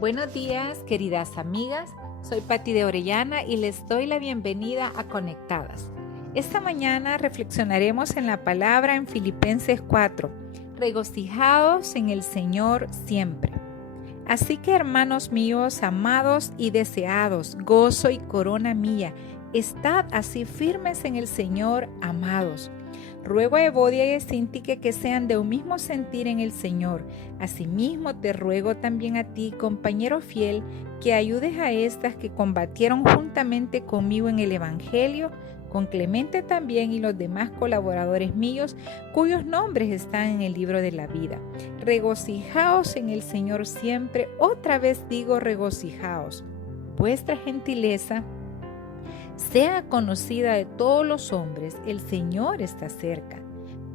Buenos días, queridas amigas. Soy Patti de Orellana y les doy la bienvenida a Conectadas. Esta mañana reflexionaremos en la palabra en Filipenses 4. Regocijaos en el Señor siempre. Así que, hermanos míos, amados y deseados, gozo y corona mía, estad así firmes en el Señor, amados. Ruego a Evodia y a Síntique que sean de un mismo sentir en el Señor. Asimismo te ruego también a ti, compañero fiel, que ayudes a estas que combatieron juntamente conmigo en el Evangelio, con Clemente también y los demás colaboradores míos, cuyos nombres están en el libro de la vida. Regocijaos en el Señor siempre. Otra vez digo, regocijaos. Vuestra gentileza sea conocida de todos los hombres, el Señor está cerca.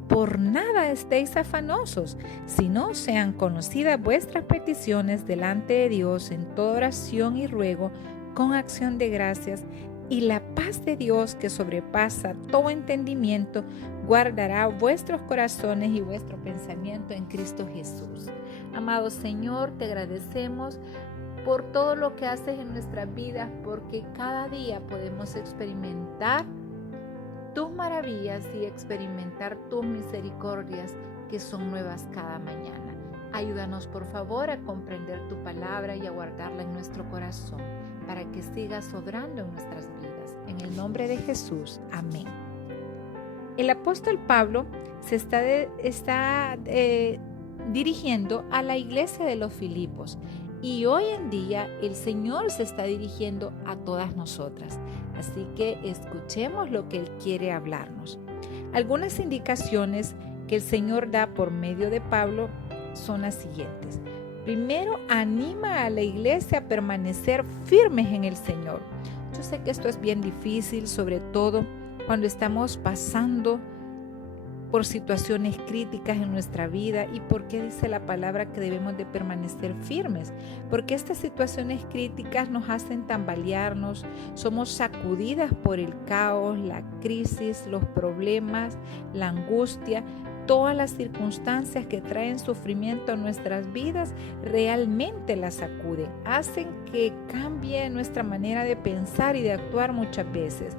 Por nada estéis afanosos, sino sean conocidas vuestras peticiones delante de Dios en toda oración y ruego, con acción de gracias, y la paz de Dios que sobrepasa todo entendimiento, guardará vuestros corazones y vuestro pensamiento en Cristo Jesús. Amado Señor, te agradecemos por todo lo que haces en nuestras vidas, porque cada día podemos experimentar tus maravillas y experimentar tus misericordias que son nuevas cada mañana. Ayúdanos por favor a comprender tu palabra y a guardarla en nuestro corazón para que sigas obrando en nuestras vidas. En el nombre de Jesús, amén. El apóstol Pablo se está dirigiendo a la iglesia de los Filipos. Y hoy en día el Señor se está dirigiendo a todas nosotras. Así que escuchemos lo que Él quiere hablarnos. Algunas indicaciones que el Señor da por medio de Pablo son las siguientes. Primero, anima a la iglesia a permanecer firmes en el Señor. Yo sé que esto es bien difícil, sobre todo cuando estamos pasando por situaciones críticas en nuestra vida. ¿Y por qué dice la palabra que debemos de permanecer firmes? Porque estas situaciones críticas nos hacen tambalearnos, somos sacudidas por el caos, la crisis, los problemas, la angustia. Todas las circunstancias que traen sufrimiento a nuestras vidas realmente las sacuden, hacen que cambie nuestra manera de pensar y de actuar muchas veces.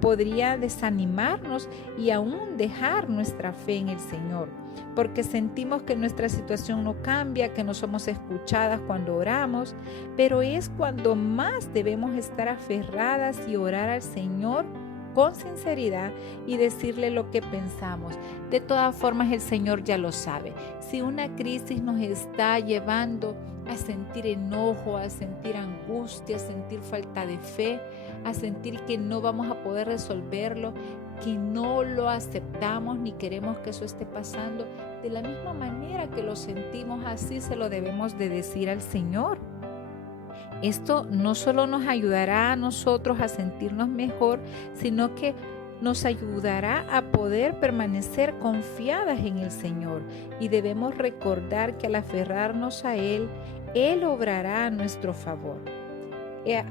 Podría desanimarnos y aún dejar nuestra fe en el Señor, porque sentimos que nuestra situación no cambia, que no somos escuchadas cuando oramos, pero es cuando más debemos estar aferradas y orar al Señor con sinceridad y decirle lo que pensamos. De todas formas, el Señor ya lo sabe. Si una crisis nos está llevando a sentir enojo, a sentir angustia, a sentir falta de fe, a sentir que no vamos a poder resolverlo, que no lo aceptamos ni queremos que eso esté pasando, de la misma manera que lo sentimos, así se lo debemos de decir al Señor. Esto no solo nos ayudará a nosotros a sentirnos mejor, sino que nos ayudará a poder permanecer confiadas en el Señor. Y debemos recordar que al aferrarnos a Él, Él obrará a nuestro favor.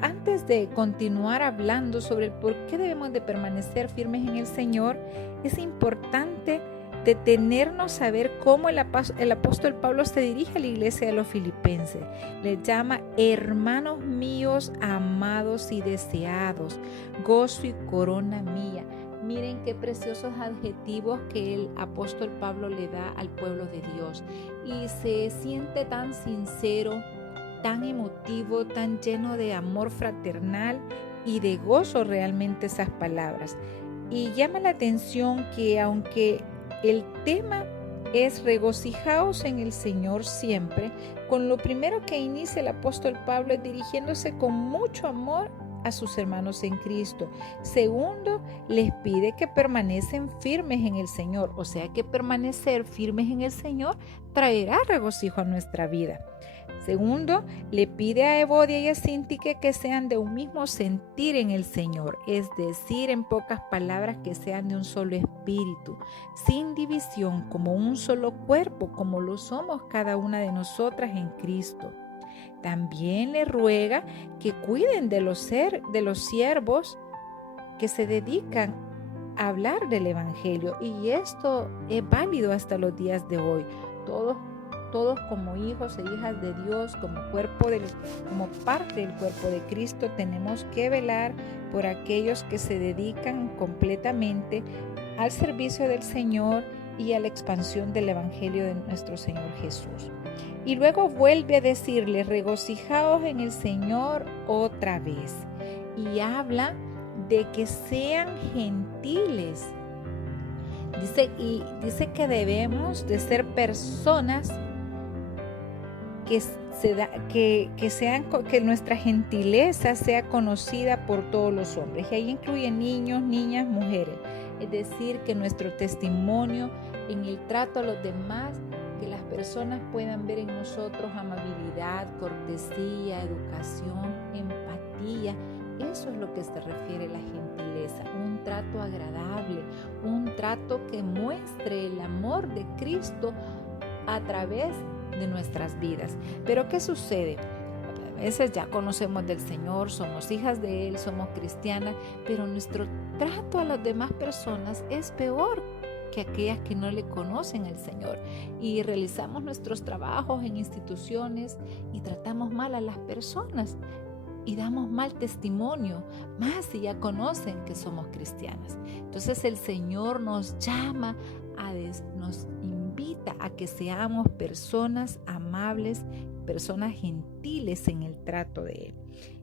Antes de continuar hablando sobre el por qué debemos de permanecer firmes en el Señor, es importante detenernos a ver cómo el apóstol Pablo se dirige a la iglesia de los filipenses. Les llama hermanos míos, amados y deseados, gozo y corona mía. Miren qué preciosos adjetivos que el apóstol Pablo le da al pueblo de Dios. Y se siente tan sincero, tan emotivo, tan lleno de amor fraternal y de gozo realmente esas palabras. Y llama la atención que aunque el tema es regocijaos en el Señor siempre, con lo primero que inicia el apóstol Pablo es dirigiéndose con mucho amor a sus hermanos en Cristo. Segundo, les pide que permanecen firmes en el Señor, o sea que permanecer firmes en el Señor traerá regocijo a nuestra vida. Segundo, le pide a Evodia y a Síntique que sean de un mismo sentir en el Señor, es decir, en pocas palabras, que sean de un solo espíritu, sin división, como un solo cuerpo, como lo somos cada una de nosotras en Cristo. También le ruega que cuiden de los siervos que se dedican a hablar del Evangelio, y esto es válido hasta los días de hoy. Todos todos como hijos e hijas de Dios, como parte del cuerpo de Cristo, tenemos que velar por aquellos que se dedican completamente al servicio del Señor y a la expansión del Evangelio de nuestro Señor Jesús. Y luego vuelve a decirles, regocijaos en el Señor otra vez. Y habla de que sean gentiles. Dice que debemos de ser personas que nuestra gentileza sea conocida por todos los hombres. Y ahí incluye niños, niñas, mujeres. Es decir, que nuestro testimonio en el trato a los demás, que las personas puedan ver en nosotros amabilidad, cortesía, educación, empatía. Eso es lo que se refiere la gentileza, un trato agradable, un trato que muestre el amor de Cristo a través de nuestras vidas. Pero ¿qué sucede? A veces ya conocemos del Señor, somos hijas de Él, somos cristianas, pero nuestro trato a las demás personas es peor que aquellas que no le conocen al Señor. Y realizamos nuestros trabajos en instituciones y tratamos mal a las personas. Y damos mal testimonio, más si ya conocen que somos cristianas. Entonces el Señor nos llama, nos invita a que seamos personas amables, personas gentiles en el trato de Él.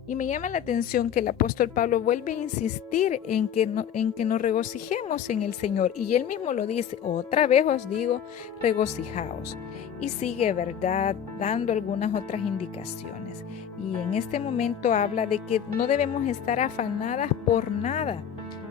Y me llama la atención que el apóstol Pablo vuelve a insistir en que nos regocijemos en el Señor. Y él mismo lo dice, otra vez os digo, regocijaos. Y sigue, ¿verdad?, dando algunas otras indicaciones. Y en este momento habla de que no debemos estar afanadas por nada.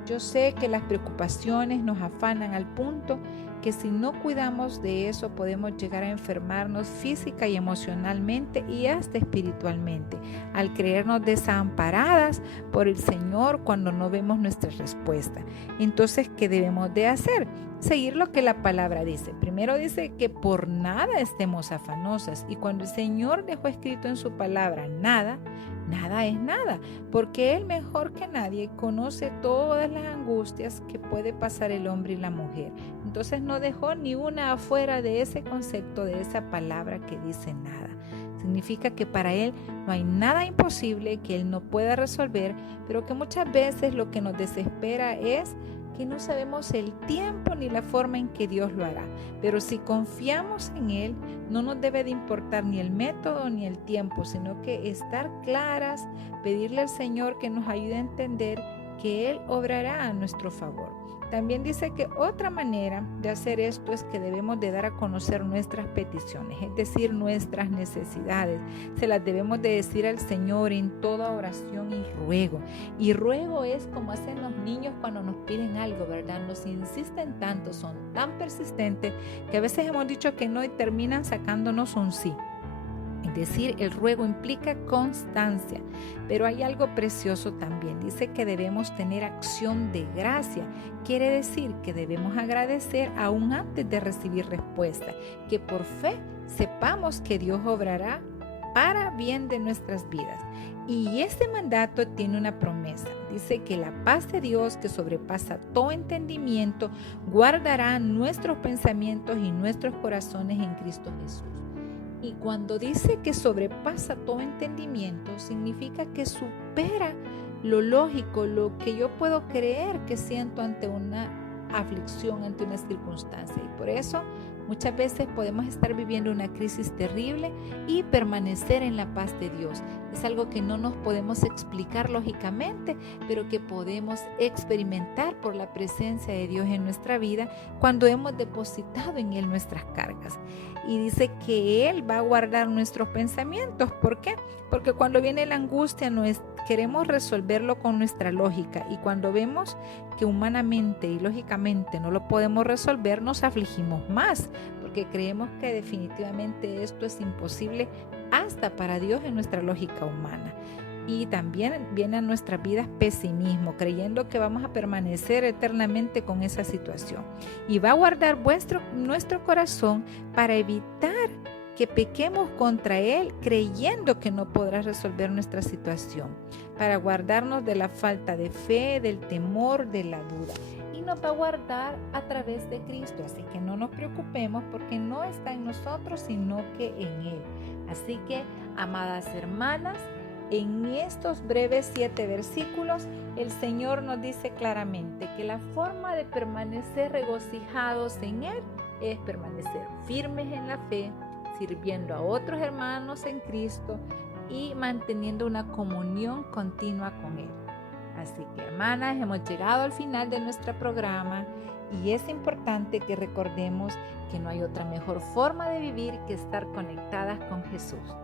Yo sé que las preocupaciones nos afanan al punto que si no cuidamos de eso podemos llegar a enfermarnos física y emocionalmente y hasta espiritualmente, al creernos desamparadas por el Señor cuando no vemos nuestra respuesta. Entonces, ¿qué debemos de hacer? Seguir lo que la palabra dice. Primero dice que por nada estemos afanosas, y cuando el Señor dejó escrito en su palabra nada es nada, porque Él mejor que nadie conoce todas las angustias que puede pasar el hombre y la mujer. Entonces no dejó ni una afuera de ese concepto, de esa palabra que dice nada. Significa que para Él no hay nada imposible que Él no pueda resolver, pero que muchas veces lo que nos desespera es que no sabemos el tiempo ni la forma en que Dios lo hará. Pero si confiamos en Él, no nos debe de importar ni el método ni el tiempo, sino que estar claras, pedirle al Señor que nos ayude a entender que Él obrará a nuestro favor. También dice que otra manera de hacer esto es que debemos de dar a conocer nuestras peticiones, es decir, nuestras necesidades. Se las debemos de decir al Señor en toda oración y ruego. Y ruego es como hacen los niños cuando nos piden algo, ¿verdad? Nos insisten tanto, son tan persistentes que a veces hemos dicho que no y terminan sacándonos un sí. Es decir, el ruego implica constancia, pero hay algo precioso también. Dice que debemos tener acción de gracia. Quiere decir que debemos agradecer aún antes de recibir respuesta, que por fe sepamos que Dios obrará para bien de nuestras vidas. Y este mandato tiene una promesa. Dice que la paz de Dios, que sobrepasa todo entendimiento, guardará nuestros pensamientos y nuestros corazones en Cristo Jesús. Y cuando dice que sobrepasa todo entendimiento, significa que supera lo lógico, lo que yo puedo creer que siento ante una aflicción, ante una circunstancia. Y por eso muchas veces podemos estar viviendo una crisis terrible y permanecer en la paz de Dios. Es algo que no nos podemos explicar lógicamente, pero que podemos experimentar por la presencia de Dios en nuestra vida cuando hemos depositado en Él nuestras cargas. Y dice que Él va a guardar nuestros pensamientos. ¿Por qué? Porque cuando viene la angustia queremos resolverlo con nuestra lógica, y cuando vemos que humanamente y lógicamente no lo podemos resolver, nos afligimos más, porque creemos que definitivamente esto es imposible hasta para Dios en nuestra lógica humana. Y también viene a nuestras vidas pesimismo, creyendo que vamos a permanecer eternamente con esa situación. Y va a guardar nuestro corazón para evitar que pequemos contra Él, creyendo que no podrá resolver nuestra situación, para guardarnos de la falta de fe, del temor, de la duda. Y nos va a guardar a través de Cristo. Así que no nos preocupemos porque no está en nosotros, sino que en Él. Así que, amadas hermanas, en estos breves 7 versículos, el Señor nos dice claramente que la forma de permanecer regocijados en Él es permanecer firmes en la fe, sirviendo a otros hermanos en Cristo y manteniendo una comunión continua con Él. Así que, hermanas, hemos llegado al final de nuestro programa y es importante que recordemos que no hay otra mejor forma de vivir que estar conectadas con Jesús.